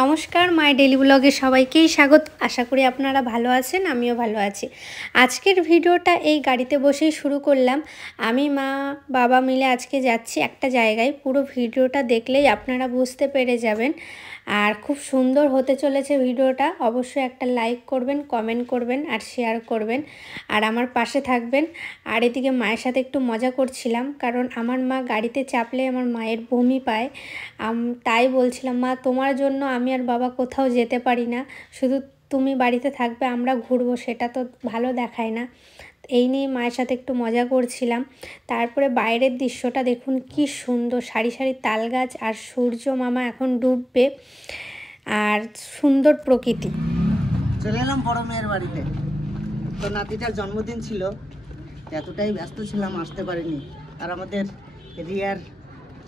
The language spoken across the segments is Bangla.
নমস্কার, মাই ডেলি ব্লগে সবাইকেই স্বাগত। আশা করি আপনারা ভালো আছেন, আমিও ভালো আছি। আজকের ভিডিওটা এই গাড়িতে বসেই শুরু করলাম। আমি মা বাবা মিলে আজকে যাচ্ছি একটা জায়গায়। পুরো ভিডিওটা দেখলেই আপনারা বুঝতে পেরে যাবেন। আর খুব সুন্দর হতে চলেছে ভিডিওটা। অবশ্যই একটা লাইক করবেন, কমেন্ট করবেন আর শেয়ার করবেন, আর আমার পাশে থাকবেন। আর এদিকে মায়ের সাথে একটু মজা করছিলাম, কারণ আমার মা গাড়িতে চাপলে আমার মায়ের বমি পায়। তাই বলছিলাম, মা তোমার জন্য আমি আর বাবা কোথাও যেতে পারি না, শুধু তুমি বাড়িতে থাকবে, আমরা ঘুরবো, সেটা তো ভালো দেখায় না। এই নিয়ে মায়ের সাথে একটু মজা করছিলাম। তারপরে বাইরের দৃশ্যটা দেখুন কি সুন্দর, সারি সারি তাল গাছ আর সূর্য মামা এখন ডুববে, আর সুন্দর প্রকৃতি। চলে এলাম বড় মেয়ের বাড়িতে। তো নাতিটার জন্মদিন ছিল, এতটাই ব্যস্ত ছিলাম আসতে পারিনি। আর আমাদের রিয়ার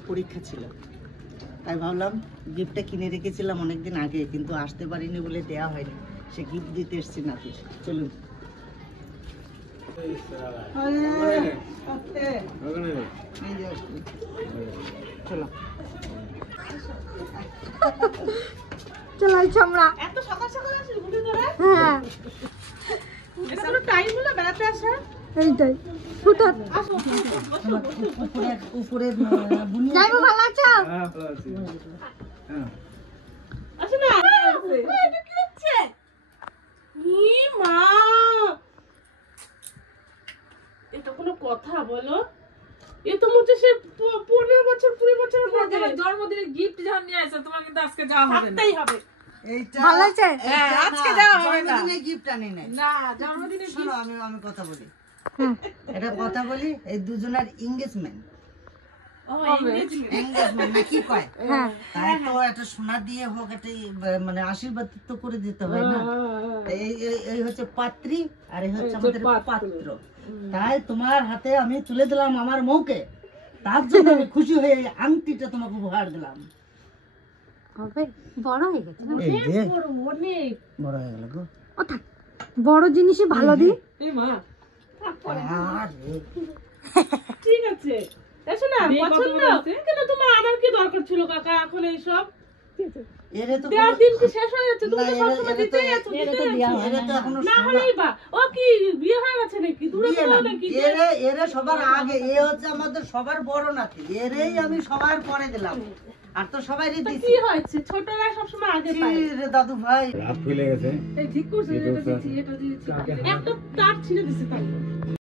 পরীক্ষা ছিল, তাই ভাবলাম গিফটটা কিনে রেখেছিলাম অনেকদিন আগে, কিন্তু আসতে পারিনি বলে দেওয়া হয়নি। সে গিফট দিতে এসছি নাতির। চলুন। চলো চলাইছি আমরা। এত সকাল সকাল আসিস ঘুরে ধরে? হ্যাঁ, এটা কোনো টাইম হলো বেড়াতে আসা? এইটাই ফুটাত। আসো উপরে যাইবো, ভালো আছো? আসো না। এটা কি হচ্ছে? ই মা, এটা কোনো কথা বলো? এ তো মনে হচ্ছে সে 15 বছর 20 বছর তোমার জন্মদিনে গিফট যখন নিয়ে আসছো, তোমার কিন্তু আজকে যাওয়া হবে না। থাকতেই হবে। এইটা ভালো আছে? হ্যাঁ, আজকে যাওয়া হবে না। জন্মদিনে গিফট আনি নাই। না, জন্মদিনে শোনো, আমি কথা বলি। এটা কথা বলি, এই দুজনের এনগেজমেন্ট না কি কয়, তাই তো একটা সোনা দিয়ে হোক, একটা মানে আশীর্বাদ তো করে দিতে হয় না। এই হচ্ছে পাত্রী, আর এই হচ্ছে আমাদের পাত্র। তাই তোমার হাতে আমি তুলে দিলাম আমার মৌকে, তার জন্য আমি খুশি হয়ে এই আংটিটা তোমাকে উপহার দিলাম। বড় হয়ে গেছে না? এই যে বড় অনেক বড় হয়ে গেল গো। ও থাক, বড় জিনিসই ভালো দি। এই মা, আরে ঠিক আছে। এসো না, দিয়ে কত পছন্দ বড় হচ্ছে? কিন্তু তোমার আমার কি দরকার ছিল কাকা এখন এইসব? এরে তো দেওয়ার দিন কি শেষ হয়ে যাচ্ছে? তুমি না, তো সবসময় দিতেই আছো, দিতেই আছো। এরে তো এখনো না হলেই বা ও কি বিয়ে হয়ে গেছে নাকি? দূরে বিয়ে তো না। নাকি? এরে সবার আগে, এ হচ্ছে আমাদের সবার বড় নাতি, এরেই আমি সবার পরে দিলাম, আর তো সবাই তা দিছি। কি হয়েছে? ছোটরা সবসময় আগে পায়। রে দাদু ভাই, রাত ফুলে গেছে। এই ঠিক করছো, এটা দিচ্ছি, এটা দিচ্ছি। একটা তার ছিঁড়ে দিছে তাই।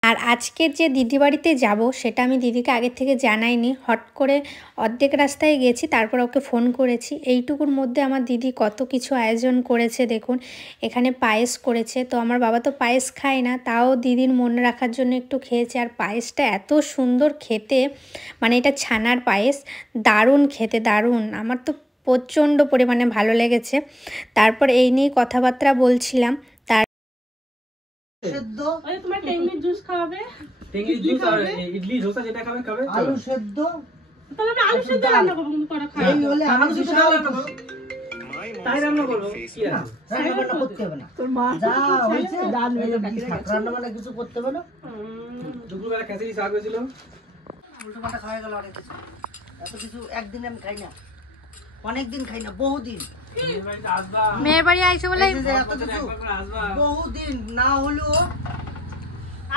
আর আজকের যে দিদি বাড়িতে যাব, সেটা আমি দিদিকে আগের থেকে জানাইনি। হট করে অর্ধেক রাস্তায় গেছি, তারপর ওকে ফোন করেছি। এইটুকুর মধ্যে আমার দিদি কত কিছু আয়োজন করেছে দেখুন। এখানে পায়েস করেছে, তো আমার বাবা তো পায়েস খায় না, তাও দিদির মনে রাখার জন্য একটু খেয়েছে। আর পায়েসটা এত সুন্দর খেতে, মানে এটা ছানার পায়েস, দারুণ খেতে, দারুণ। আমার তো প্রচণ্ড পরিমাণে ভালো লেগেছে। তারপর এই নিয়ে কথাবার্তা বলছিলাম। সেদ্ধ, ওই তোমার টেঙ্গির জুস খাওয়াবে? টেঙ্গি জুস আর ইডলি ধোসা যেটা খাবে খাবে। আলু সেদ্ধ, তাহলে আমি আলু সেদ্ধ রান্না করবো করা খাই। এই হলে আলু আমার সেদ্ধ বিশাল রান্না করো। তাই রান্না করবো কি আছে? রান্না বান্না করতে হবে না। যা হয়েছে রান্না বান্না কিছু করতে হবে না। দুপুরবেলা খিচুড়ি শাক হয়েছিল। উল্টো পাল্টা খাওয়া গেল অনেক কিছু। এত কিছু একদিনে আমি খাই না, অনেকদিন খাই না, বহুদিন। বাড়িতে আসবা, মেয়ের বাড়ি আইসো বলে এই যে এত কিছু একবার করে আসবা। বহুদিন না হলেও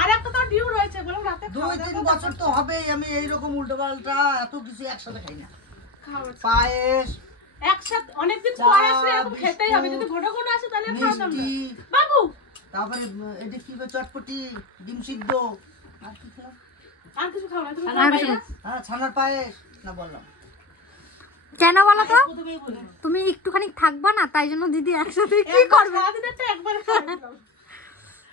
আর একটা তো ডিউ রয়েছে, বললাম রাতে 2-3 বছর তো হবেই আমি এইরকম উল্টো পাল্টা এত কিছু একসাথে খাই না। খাওয়া পায়েস, একসাথে অনেকদিন পর আসলে এরকম খেতেই হবে। যদি ঘন ঘন আসে তাহলে খাওয়াতাম না। মিষ্টি, বাবু তারপরে এটা কি বলে, চটপটি, ডিম সিদ্ধ, আর কি খেলাম? আর কিছু খাও না তুমি? হ্যাঁ, ছানার পায়েস না বললাম। কেন বলো তো? প্রথমেই বলি। তুমি একটুখানি থাকবা না, তাই জন্য দিদি একসাথে কি করবে। সারাদিনেরটা একবারে খাওয়াতাম।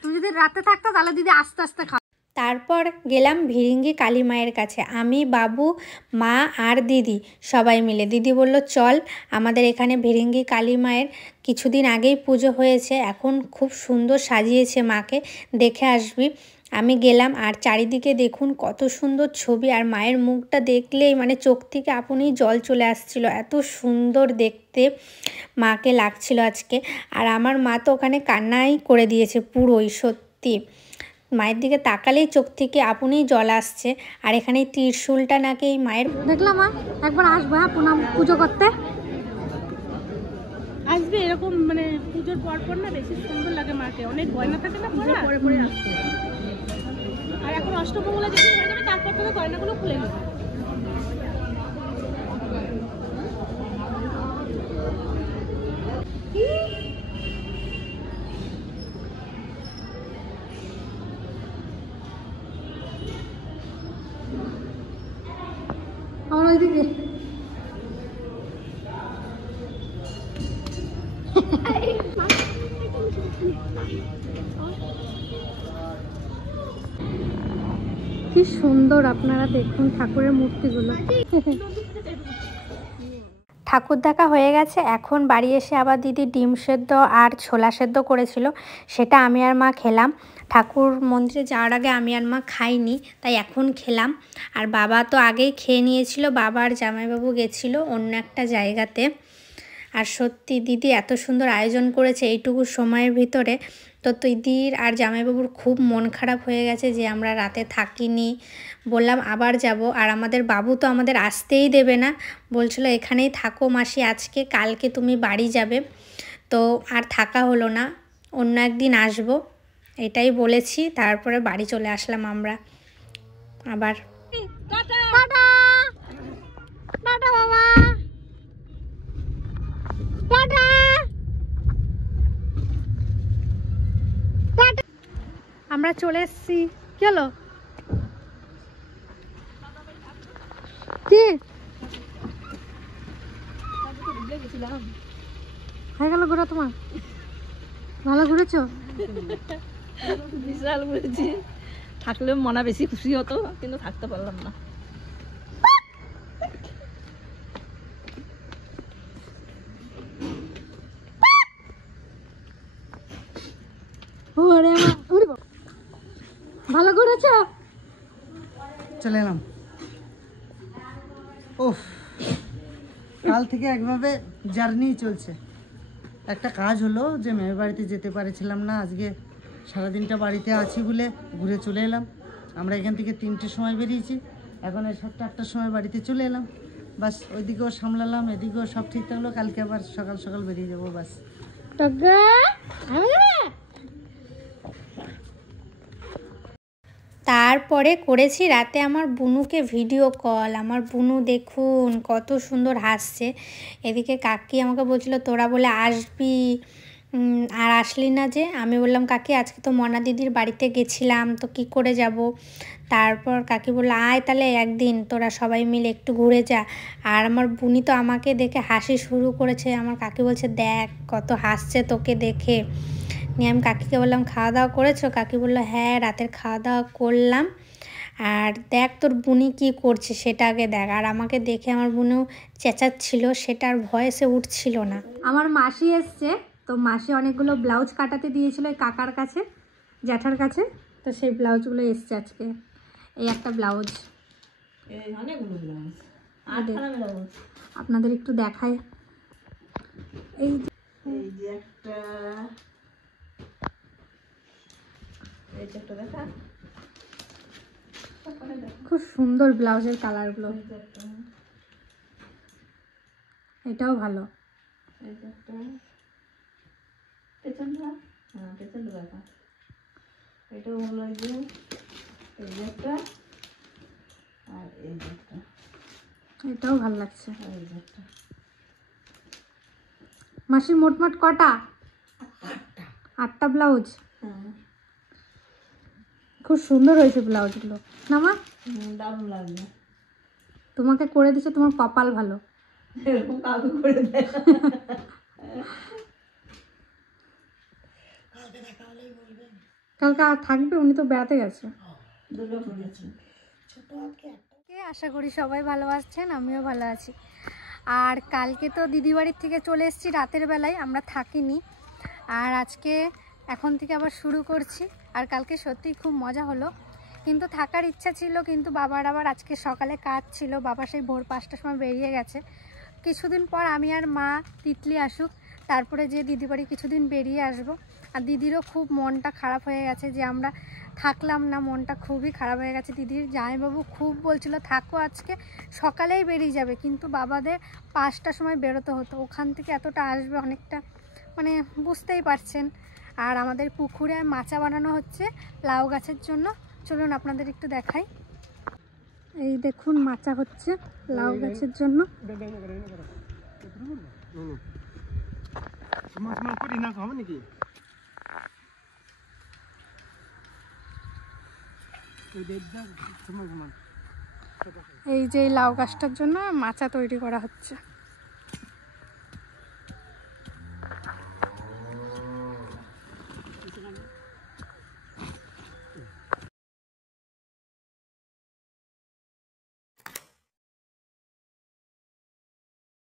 তুমি যদি রাতে থাকতো তাহলে দিদি আস্তে আস্তে খাও। তারপর গেলাম ভিরিঙ্গি কালী মায়ের কাছে, আমি, বাবু, মা আর দিদি সবাই মিলে। দিদি বলল চল, আমাদের এখানে ভিরিঙ্গি কালী মায়ের কিছুদিন আগেই পুজো হয়েছে, এখন খুব সুন্দর সাজিয়েছে মাকে, দেখে আসবি। আমি গেলাম, আর চারিদিকে দেখুন কত সুন্দর ছবি, আর মায়ের মুখটা দেখলেই মানে চোখ থেকে আপনিই জল চলে আসছিল, এত সুন্দর দেখতে মাকে লাগছিল আজকে। আর আমার মা তো ওখানে কান্নাই করে দিয়েছে পুরোই, সত্যি মায়ের দিকে তাকালেই চোখ থেকে আপনিই জল আসছে। আর এখানে ত্রিশূলটা নাকি এই মায়ের, দেখলাম একবার আসবো, হ্যাঁ, প্রণাম পুজো করতে। এরকম মানে পুজোর পর পর না বেশি সুন্দর লাগে মাকে, অনেক গয়না থাকে না পরে পরে আসতে। আর এখন অষ্টমঙ্গলা যেদিন হয়ে যাবে তারপর থেকে গয়নাগুলো খুলে নেবে। আমার ওইদিকে কি সুন্দর, আপনারা দেখুন ঠাকুরের মূর্তিগুলো। ঠাকুর দেখা হয়ে গেছে, এখন বাড়ি এসে আবার দিদি ডিম সেদ্ধ আর ছোলা সেদ্ধ করেছিল, সেটা আমি আর মা খেলাম। ঠাকুর মন্দিরে যাওয়ার আগে আমি আর মা খাইনি, তাই এখন খেলাম। আর বাবা তো আগেই খেয়ে নিয়েছিল, বাবা আর জামাইবাবু গেছিল অন্য একটা জায়গাতে। আর সত্যি দিদি এত সুন্দর আয়োজন করেছে এইটুকু সময়ের ভিতরে, তো দিদির আর জামাইবাবুর খুব মন খারাপ হয়ে গেছে যে আমরা রাতে থাকিনি। বললাম আবার যাব, আর আমাদের বাবু তো আমাদের আসতেই দেবে না, বলছিল এখানেই থাকো মাসি আজকে, কালকে তুমি বাড়ি যাবে। তো আর থাকা হলো না, অন্য একদিন আসবো এটাই বলেছি। তারপরে বাড়ি চলে আসলাম আমরা আবার। টাটা টাটা বাবা, টাটা টাটা। আমরা চলে এসেছি। কি হলো কি হয়ে গেল ঘোরা তোমার? ভালো ঘুরেছো? বিশাল ঘুরেছি, থাকলে মনে বেশি খুশি হতো, কিন্তু থাকতে পারলাম না। ভালো ঘুরেছো? চলে এলাম। ওফ, কাল থেকে একভাবে জার্নি চলছে। একটা কাজ হলো যে মেয়ের বাড়িতে যেতে পারছিলাম না, আজকে সারাদিনটা বাড়িতে আছি বলে ঘুরে চলে এলাম। আমরা এখান থেকে 3টের সময় বেরিয়েছি, এখন এই 7টা-8টার সময় বাড়িতে চলে এলাম। বাস ওইদিকেও সামলালাম, এদিকেও সব ঠিক থাকলো, কালকে আবার সকাল সকাল বেরিয়ে যাবো। বাস তারপরে করেছি রাতে আমার বুনুকে ভিডিও কল। আমার বুনু দেখুন কত সুন্দর হাসছে। এদিকে কাকি আমাকে বলছিল তোরা বলে আসবি আর আসলি না যে। আমি বললাম কাকি আজকে তো মনা দিদির বাড়িতে গেছিলাম, তো কি করে যাব। তারপর কাকি বললো আয় তাহলে একদিন তোরা সবাই মিলে একটু ঘুরে যা। আর আমার বুনি তো আমাকে দেখে হাসি শুরু করেছে। আমার কাকি বলছে দেখ কত হাসছে তোকে দেখে। নিয়ে আমি কাকিকে বললাম খাওয়া দাওয়া করেছো? কাকি বললো হ্যাঁ রাতের খাওয়া দাওয়া করলাম, আর দেখ তোর বুনি কি করছে সেটা আগে দেখ। আর আমাকে দেখে আমার বুনু চেঁচাচ্ছিল, সেটার ভয়েসে উঠছিল না। আমার মাসি এসছে, তো মাসি অনেকগুলো ব্লাউজ কাটাতে দিয়েছিল এই কাকার কাছে, জ্যাঠার কাছে, তো সেই ব্লাউজগুলো এসছে আজকে। এই একটা ব্লাউজ, অনেকগুলো ব্লাউজ, আপনাদের একটু দেখায়। এই যে একটা, দেখা খুব সুন্দর ব্লাউজের কালারগুলো, এটাও ভালো। পেছনটা, হ্যাঁ পেছনটা দেখা, এটাও ভালো লাগছে। এই যে একটা, আর এই যে একটা, এটাও ভালো লাগছে। এই যে একটা। মাসির মোটমাট কটা? 8টা ব্লাউজ। খুব সুন্দর হয়েছে ব্লাউজগুলো না মা? দারুণ লাগছে। তোমাকে করে দিচ্ছে, তোমার কপাল ভালো। এরকম কাউকে করে দেয়। কালকে আর থাকবে? উনি তো বেড়াতে গেছে। দুর্গাপুর গেছে। আশা করি সবাই ভালো আছেন, আমিও ভালো আছি। আর কালকে তো দিদি বাড়ির থেকে চলে এসেছি রাতের বেলায়, আমরা থাকিনি। আর আজকে এখন থেকে আবার শুরু করছি। আর কালকে সত্যিই খুব মজা হলো, কিন্তু থাকার ইচ্ছা ছিল, কিন্তু বাবার আবার আজকে সকালে কাজ ছিল। বাবা সেই ভোর 5টার সময় বেরিয়ে গেছে। কিছুদিন পর আমি আর মা তিতলি আসুক, তারপরে যে দিদি বাড়ি কিছুদিন বেরিয়ে আসবো। আর দিদিরও খুব মনটা খারাপ হয়ে গেছে যে আমরা থাকলাম না, মনটা খুবই খারাপ হয়ে গেছে দিদির। জামাইবাবু খুব বলছিল থাকো আজকে, সকালেই বেরিয়ে যাবে, কিন্তু বাবাদের 5টার সময় বেরোতে হতো, ওখান থেকে এতটা আসবে অনেকটা মানে বুঝতেই পারছেন। আর আমাদের পুকুরে মাচা বানানো হচ্ছে লাউ গাছের জন্য। চলুন আপনাদের একটু দেখাই। এই দেখুন মাচা হচ্ছে লাউ গাছের জন্য। এই যে লাউ গাছটার জন্য মাচা তৈরি করা হচ্ছে।